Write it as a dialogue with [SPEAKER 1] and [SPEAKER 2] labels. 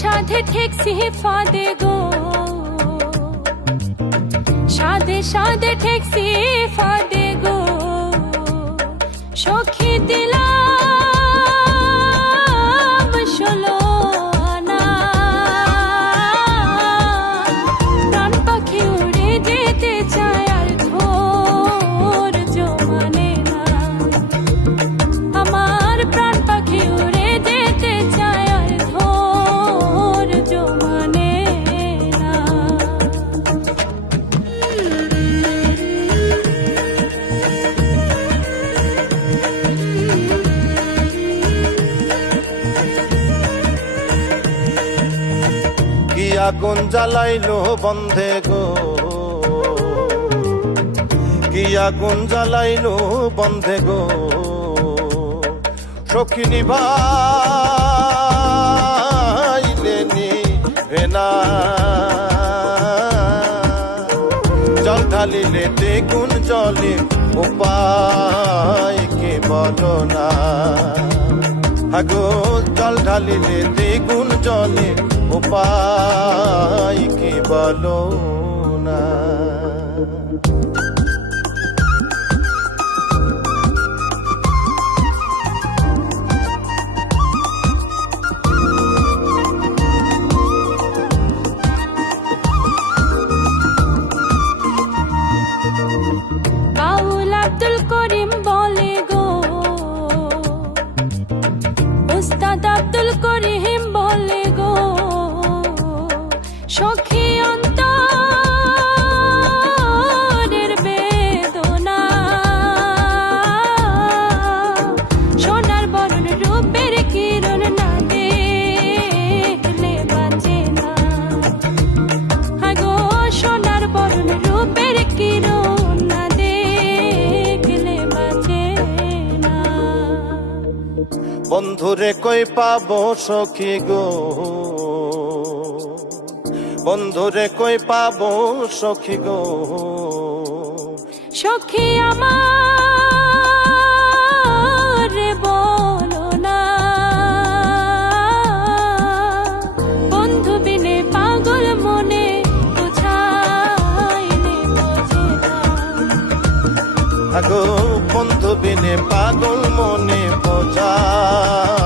[SPEAKER 1] সাধে ঠেকছি ফাঁদে গো। সাধে সাধে ঠেকছি ফাঁদে
[SPEAKER 2] আগুন জ্বালাইলো বন্ধে গো। কি আগুন জ্বালাইলো বন্ধে গো। সখী নিভাইলে নিভে জল ঢালিলে দ্বিগুণ জলে, উপায় কি বলো না। আগো জল ঢালিলে দ্বিগুণ জলে উপায় কি বলো না? বন্ধুরে কই পাবো সখী গো? বন্ধুরে কই পাবো সখী গো?
[SPEAKER 1] সখী আমার বলো না। বন্ধু বিনে পাগল মনে বোঝাইলে বোঝে না
[SPEAKER 2] আগো বিনে পাগল মনে বোঝাইলে